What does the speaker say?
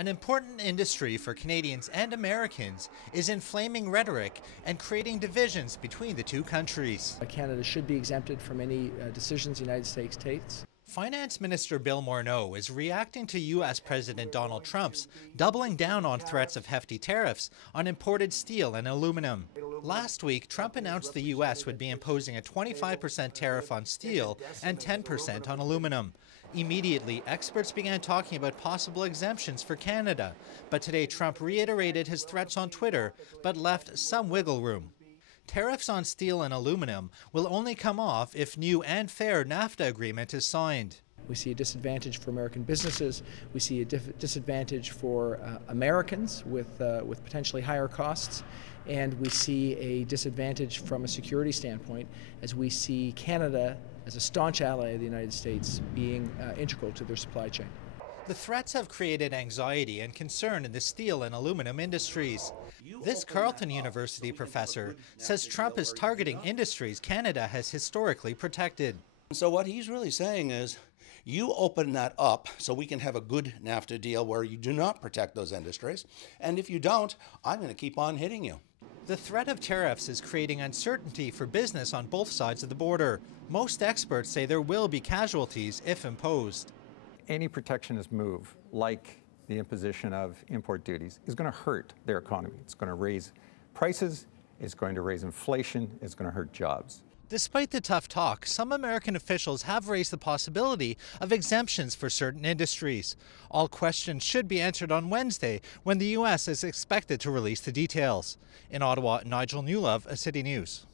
An important industry for Canadians and Americans is inflaming rhetoric and creating divisions between the two countries. Canada should be exempted from any decisions the United States takes. Finance Minister Bill Morneau is reacting to U.S. President Donald Trump's doubling down on threats of hefty tariffs on imported steel and aluminum. Last week, Trump announced the U.S. would be imposing a 25% tariff on steel and 10% on aluminum. Immediately, experts began talking about possible exemptions for Canada, but today Trump reiterated his threats on Twitter, but left some wiggle room. Tariffs on steel and aluminum will only come off if new and fair NAFTA agreement is signed. We see a disadvantage for American businesses. We see a disadvantage for Americans with potentially higher costs. And we see a disadvantage from a security standpoint as we see Canada, as a staunch ally of the United States, being integral to their supply chain. The threats have created anxiety and concern in the steel and aluminum industries. This Carleton University professor says Trump is targeting industries Canada has historically protected. So what he's really saying is, you open that up so we can have a good NAFTA deal where you do not protect those industries, and if you don't, I'm going to keep on hitting you. The threat of tariffs is creating uncertainty for business on both sides of the border. Most experts say there will be casualties if imposed. Any protectionist move, like the imposition of import duties, is going to hurt their economy. It's going to raise prices, it's going to raise inflation, it's going to hurt jobs. Despite the tough talk, some American officials have raised the possibility of exemptions for certain industries. All questions should be answered on Wednesday, when the U.S. is expected to release the details. In Ottawa, Nigel Newlove, City News.